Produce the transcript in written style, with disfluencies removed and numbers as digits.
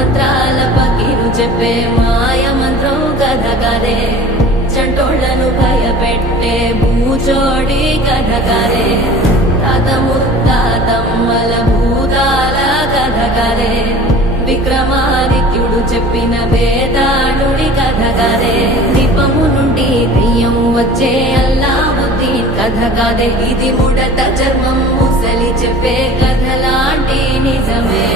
మంత్రాల పకీరు చెప్పే మాయ మంత్రం కథ కదే చంటోళ్లను భయపెట్టే భూచోడి కథ కదే తాత ముత్తాతమ్మల భూతాల కథ కదే విక్రమాదిత్యుడు చెప్పిన వేదాళుడి కథ కదే దీపము నుండి దెయ్యం వచ్చే అల్లావుద్దీన్ కథ కదే ఇది ముడత చర్మం ముసలి చెప్పే కథలాంటి నిజమే